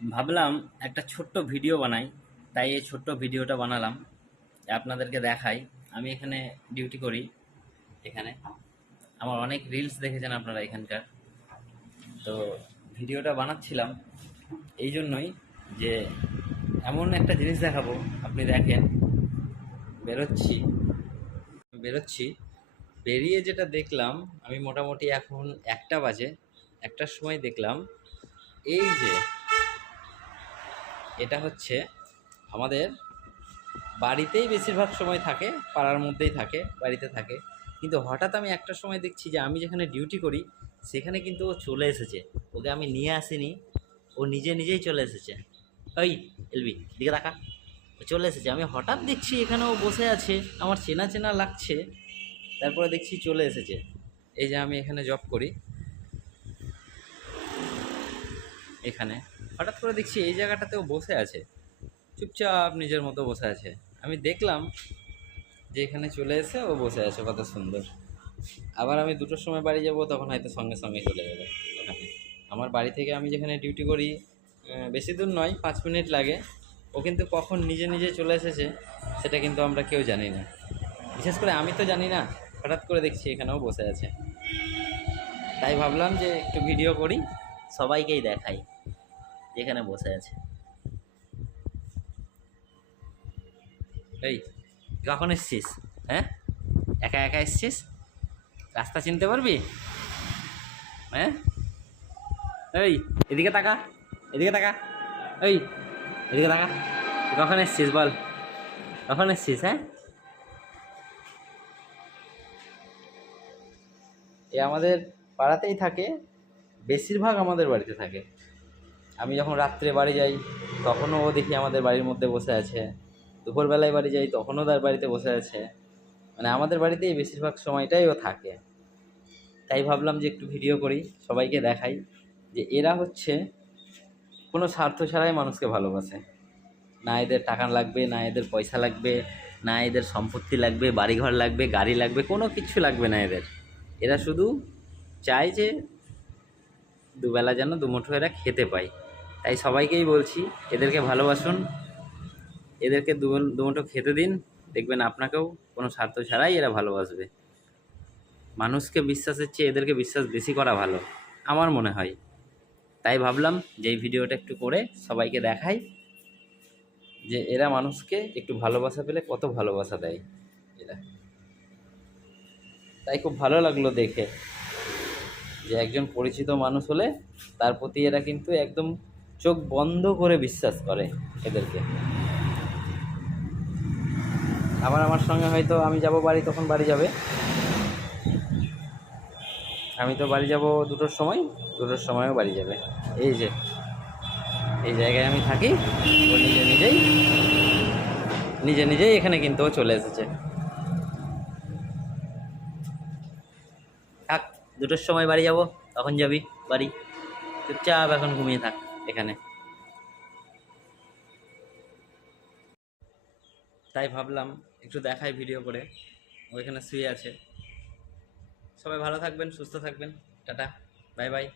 ভাবলাম একটা ছোট্ট ভিডিও বানাই, তাই এই ছোট্ট ভিডিওটা বানালাম। আপনাদেরকে দেখাই আমি এখানে ডিউটি করি। এখানে আমার অনেক রিলস দেখেছেন আপনারা এখানকার। তো ভিডিওটা বানাচ্ছিলাম এই জন্যই যে এমন একটা জিনিস দেখাবো। আপনি দেখেন, বেরোচ্ছি বেরোচ্ছি বেরিয়ে যেটা দেখলাম, আমি মোটামুটি এখন 1টা বাজে, 1টার সময় দেখলাম এই যে এটা হচ্ছে আমাদের বাড়িতেই বেশিরভাগ সময় থাকে, পাড়ার মধ্যেই থাকে, বাড়িতে থাকে। কিন্তু হঠাৎ আমি একটা সময় দেখছি যে আমি যেখানে ডিউটি করি সেখানে কিন্তু ও চলে এসেছে। ওকে আমি নিয়ে আসিনি, ও নিজে নিজেই চলে এসেছে। ওই এলবি দিকে তাকা, ও চলে এসেছে। আমি হঠাৎ দেখছি এখানে ও বসে আছে, আমার চেনা চেনা লাগছে। তারপরে দেখছি চলে এসেছে। এই যে আমি এখানে জব করি, এখানে হঠাৎ করে দেখছি এই জায়গাটাতেও বসে আছে, চুপচাপ নিজের মতো বসে আছে। আমি দেখলাম যে এখানে চলে এসে ও বসে আছে, কত সুন্দর। আবার আমি 2টোর সময় বাড়ি যাব, তখন হয়তো সঙ্গে সঙ্গে চলে যাবে ওখানে। আমার বাড়ি থেকে আমি যেখানে ডিউটি করি বেশি দূর নয়, 5 মিনিট লাগে। ও কিন্তু কখন নিজে নিজে চলে এসেছে সেটা কিন্তু আমরা কেউ জানি না, বিশেষ করে আমি তো জানি না। হঠাৎ করে দেখছি এখানেও বসে আছে, তাই ভাবলাম যে একটু ভিডিও করি, সবাইকেই দেখাই যেখানে বসে আছে। এই কখন এসছিস? হ্যাঁ, একা একা এসছিস? রাস্তা চিনতে পারবি? হ্যাঁ, এই এদিকে তাকা, এদিকে তাকা, এই এদিকে তাকা। তুই কখন এসছিস বল, কখন এসছিস? হ্যাঁ, এ আমাদের পাড়াতেই থাকে, বেশিরভাগ আমাদের বাড়িতে থাকে। আমি যখন রাত্রে বাড়ি যাই তখনও ও দেখি আমাদের বাড়ির মধ্যে বসে আছে, দুপুরবেলায় বাড়ি যাই তখনও তার বাড়িতে বসে আছে। মানে আমাদের বাড়িতেই বেশিরভাগ সময়টাই ও থাকে। তাই ভাবলাম যে একটু ভিডিও করি, সবাইকে দেখাই যে এরা হচ্ছে কোনো স্বার্থ ছাড়াই মানুষকে ভালোবাসে। না এদের টাকা লাগবে, না এদের পয়সা লাগবে, না এদের সম্পত্তি লাগবে, বাড়িঘর লাগবে, গাড়ি লাগবে, কোনো কিছু লাগবে না এদের। এরা শুধু চায় যে দুবেলা যেন দুমুঠো এরা খেতে পায়। তাই সবাইকেই বলছি, এদেরকে ভালোবাসুন, এদেরকে দুমুঠো খেতে দিন, দেখবেন আপনাকেও কোনো স্বার্থ ছাড়াই এরা ভালোবাসবে। মানুষকে বিশ্বাসের চেয়ে এদেরকে বিশ্বাস বেশি করা ভালো, আমার মনে হয়। তাই ভাবলাম যে এই ভিডিওটা একটু করে সবাইকে দেখাই যে এরা মানুষকে একটু ভালোবাসা পেলে কত ভালোবাসা দেয় এরা। তাই খুব ভালো লাগলো দেখে যে একজন পরিচিত মানুষ হলে তার প্রতি এরা কিন্তু একদম চোখ বন্ধ করে বিশ্বাস করে এদেরকে। আবার আমার সঙ্গে হয়তো আমি যাব বাড়ি, তখন বাড়ি যাবে। আমি তো বাড়ি যাব 2টোর সময়, 2টোর সময়ও বাড়ি যাবে। এই যে এই জায়গায় আমি থাকি, ও নিজে নিজেই নিজে নিজেই এখানে কিন্তু ও চলে এসেছে। থাক, 2টোর সময় বাড়ি যাব, তখন যাবি বাড়ি। চুপচাপ এখন ঘুমিয়ে থাক এখানে। তাই ভাবলাম একটু দেখাই ভিডিও করে। ওইখানে শুয়ে আছে। সবাই ভালো থাকবেন, সুস্থ থাকবেন। Tata, bye bye.